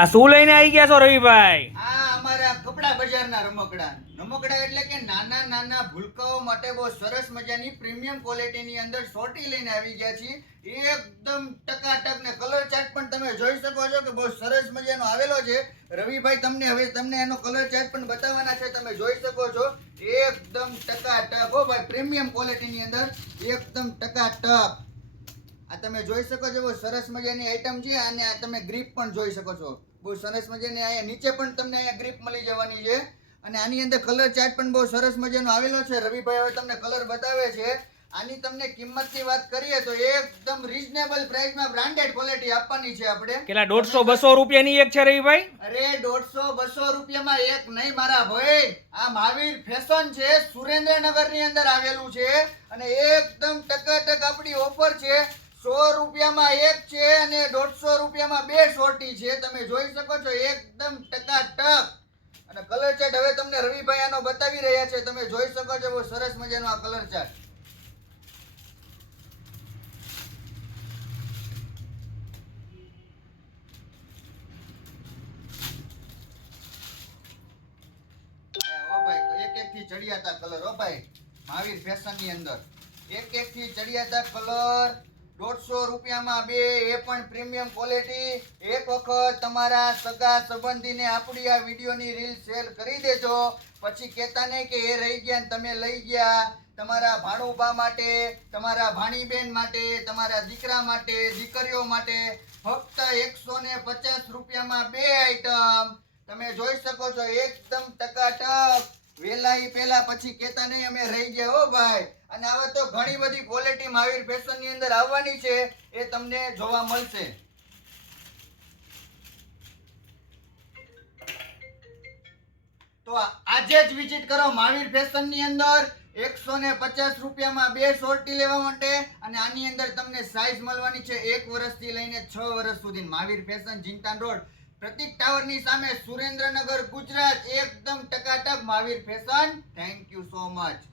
આ શું લઈને આવી ગયા છો રવિભાઈ? આ અમારા કપડા બજારના રમકડા. રમકડા એટલે કે નાના નાના ભૂલકાઓ માટે બહુ સરસ મજાની પ્રીમિયમ ક્વોલિટીની અંદર સોટી લઈને આવી ગયા છીએ. એકદમ ટકાટક ને કલર ચાર્ટ પણ તમે જોઈ શકો છો કે બહુ સરસ મજાનો આવેલો છે. રવિભાઈ, તમને હવે તમને એનો કલર ચાર્ટ પણ બતાવવાના છે, તમે જોઈ શકો છો. એકદમ ટકાટક. હો ભાઈ, પ્રીમિયમ ક્વોલિટીની અંદર એકદમ ટકાટક. આ તમે જોઈ શકો છો બહુ સરસ મજાની આઈટમ છે અને આ તમે ગ્રીપ પણ જોઈ શકો છો. બહુ સરસ મજાની અહીંયા નીચે પણ તમને અહીંયા ગ્રીપ મળી જવાની છે. અને આની અંદર કલર ચાર્ટ પણ બહુ સરસ મજાનો આવેલો છે. રવિભાઈ હવે તમને કલર બતાવે છે. આની તમને કિંમતની વાત કરીએ તો એકદમ રીઝનેબલ પ્રાઇસમાં બ્રાન્ડેડ ક્વોલિટી આપવાની છે આપણે. કેટલા? દોઢસો બસો રૂપિયાની એક છે રવિભાઈ? અરે દોઢસો બસો રૂપિયામાં એક નહીં મારા ભાઈ. આ મહાવીર ફેશન છે સુરેન્દ્રનગરની અંદર આવેલું છે. અને એકદમ ટકાટક આપણી ઓફર છે. સો રૂપિયામાં એક છે અને દોઢસો રૂપિયામાં બે સોટી છે. તમે જોઈ શકો છો, એકદમ ટકાટક. અને કલર ચાર્ટ હવે તમને રવિભાઈ આનો બતાવી રહ્યા છે. તમે જોઈ શકો છો, બહુ સરસ મજાનો આ કલર ચાર્ટ ચડિયાતા કલર હો ભાઈ. મહાવીર ફેશનની અંદર. એક એક થી ચડિયાતા કલર દોઢસો રૂપિયામાં બે, એ પણ પ્રીમિયમ ક્વોલિટી એક વખત તમારા સગા સંબંધીને આપણી આ વિડીયોની રીલ શેર કરી દેજો. પછી કહેતા નહીં કે એ રહી ગયા તમે લઈ ગયા. તમારા ભાણુબા માટે, તમારા ભાણીબેન માટે, તમારા દીકરા માટે, દીકરીઓ માટે ફક્ત એકસો ને પચાસ રૂપિયામાં બે આઈટમ તમે જોઈ શકો છો, એકદમ ટકાટક. વેલાઈ પેલા પછી કેતા નહીં, અમે રહી ગયા હો ભાઈ. અને હવે તો ઘણી બધી ક્વોલિટી મહાવીર ફેશનની અંદર આવવાની છે, એ તમને જોવા મળશે. તો આજે જ વિઝિટ કરો મહાવીર ફેશનની અંદર. એકસો ને પચાસ રૂપિયામાં બે શોર્ટી લેવા માટે. અને આની અંદર તમને સાઇઝ મળવાની છે એક વર્ષથી લઈને છ વર્ષ સુધી. Mahavir fashion જિંતાન road. પ્રતિક ટાવરની સામે સુરેન્દ્રનગર, ગુજરાત. એકદમ Mahavir fashion thank you so much